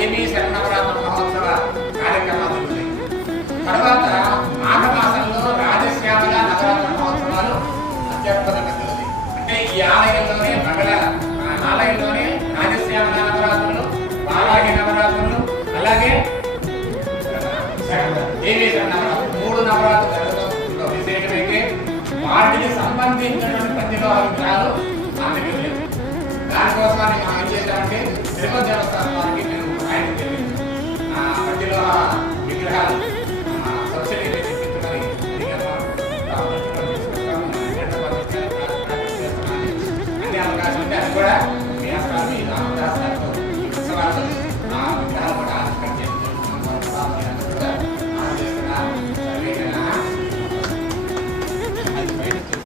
దేవీ శరణవరాత్రి మహోత్సవ కార్యక్రమాలు ఉన్నాయి. తర్వాత మాఘమాసంలో రాజశ్యామల నవరాత్రి మహోత్సవాలు అత్యద్భుతంగా జరుగుతాయి. అంటే ఈ ఆలయంలోనే ఆలయంలోనే రాజశ్యామల నవరాత్రులు, వారాహి నవరాత్రులు, అలాగే దేవీ శరణవరాత్రులు 3 నవరాత్రులు జరుగుతుందో విశేషమైతే వాటికి సంబంధించినటువంటి ప్రతిలోహ విగ్రహాలు అందుకు లేవు. దానికోసమని మనం ఏం చేశామంటే తిరుమల దేవస్థానం వారికి మేము రాయడం జరిగింది. ప్రతిలోహ విగ్రహాలు సబ్సిడీ తెప్పించుకొని అన్ని అవకాశం ఉంటే అది కూడా